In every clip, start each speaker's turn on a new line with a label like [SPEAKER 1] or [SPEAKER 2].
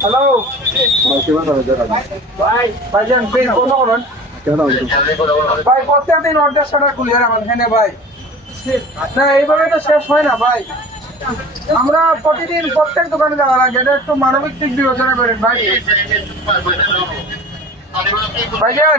[SPEAKER 1] Hello ভাই ভাইজান please বন্ধ করুন ভাই প্রত্যেকদিন অর্ডার শাটার খুলি আর আমার এখানে ভাই? না এইভাবে তো শেষ হয় না ভাই। আমরা প্রতিদিন প্রত্যেক দোকানে যাওয়া লাগে এটা একটু মানবিক দিক বিবেচনা করেন ভাই। ভাইজান।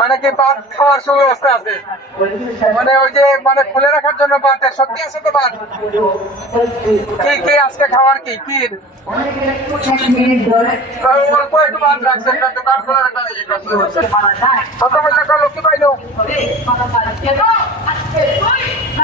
[SPEAKER 1] মানে কি ভাত খাওয়ার সুব্যবস্থা আছে? মানে ওই যে মানে খুলে রাখার জন্য ভাত সত্যি আছে তো ভাত কি কি আজকে খাওয়ার কি কি? অল্প একটু ভাত রাখছেন রাখা কত লক্ষ্মী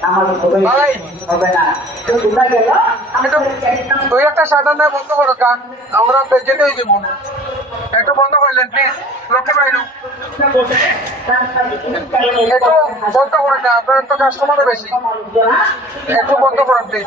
[SPEAKER 1] একটু ভাই। একটু দুই একটা শাটার না বন্ধ করো কান আমরা বেজেতেই দিব। একটু বন্ধ করলেন প্লিজ। লক্ষ্মী পাইলো একটু বন্ধ করে না আপনার তো কাস্টমারও বেশি। একটু বন্ধ করেন প্লিজ।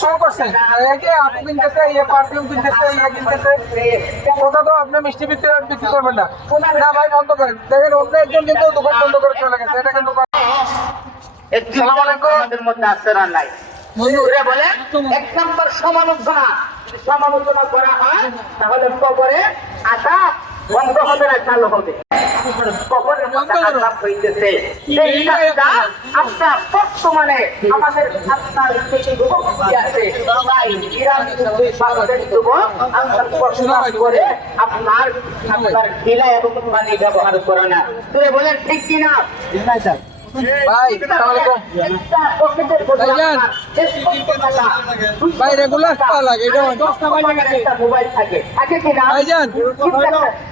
[SPEAKER 1] শো করছেন যে আপনি কিনতেছে ইয়ে পারফিউম কিনতেছে ইয়ে কিনতেছে। ওটা তো আপনি মিষ্টি বিক্রি বিক্রি করবেন না। না ভাই বন্ধ করেন। দেখেন অন্য একজন কিন্তু দোকান বন্ধ করে চলে গেছে। এটা কিন্তু
[SPEAKER 2] আমাদের মধ্যে আচরণ নাই। মজুরে বলে এক নম্বর সমালোচনা। সমালোচনা করা হয় তাহলে কবরে আশা বন্ধ হবে না চালু হবে। কবরের মধ্যে আশা হইতেছে। সেই কাজটা আপনার বর্তমানে আমাদের আপনার থেকে যুবকী আছে তাই ইরান দুই বাংলাদেশ যুবক আপনার করে আপনার আপনার ঢিলা এবং পানি ব্যবহার করে না। তুই বলেন ঠিক কিনা?
[SPEAKER 1] ভাই রেগুলার পাওয়া লাগে ভাইজান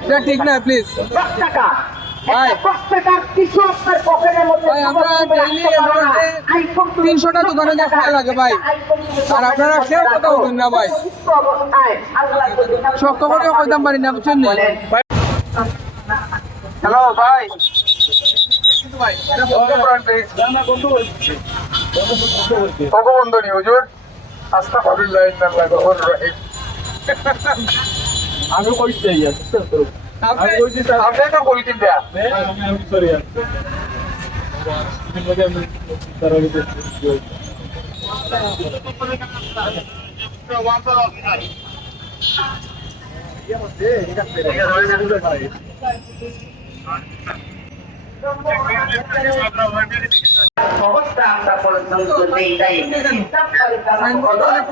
[SPEAKER 1] এটা ঠিক না প্লিজ
[SPEAKER 2] টাকা
[SPEAKER 1] ভাই।
[SPEAKER 2] একটা দশ টাকার কিছু আপনার পকেটের মধ্যে
[SPEAKER 1] ভাই, আমরা daily এভাবে
[SPEAKER 2] iPhone
[SPEAKER 1] 300 টা দোকানে যা খাওয়া লাগে ভাই। আর আপনারা কেউ কথা না ভাই। শক্ত করে কইতাম পারি না বুঝছেন নি হ্যালো ভাই ভাই এটা বন্ধ করেন প্লিজ কখন বন্ধ নি হুজুর আস্তাগফিরুল্লাহ ইন্নাল্লাহ রহিম
[SPEAKER 3] আমি কইছি
[SPEAKER 1] আপনি আপনি তো বলছেন দেয়া।
[SPEAKER 3] আমি সরি
[SPEAKER 2] অবস্থা আমরা পর্যন্ত নেই তাই
[SPEAKER 1] সাইনবোর্ডে অনেক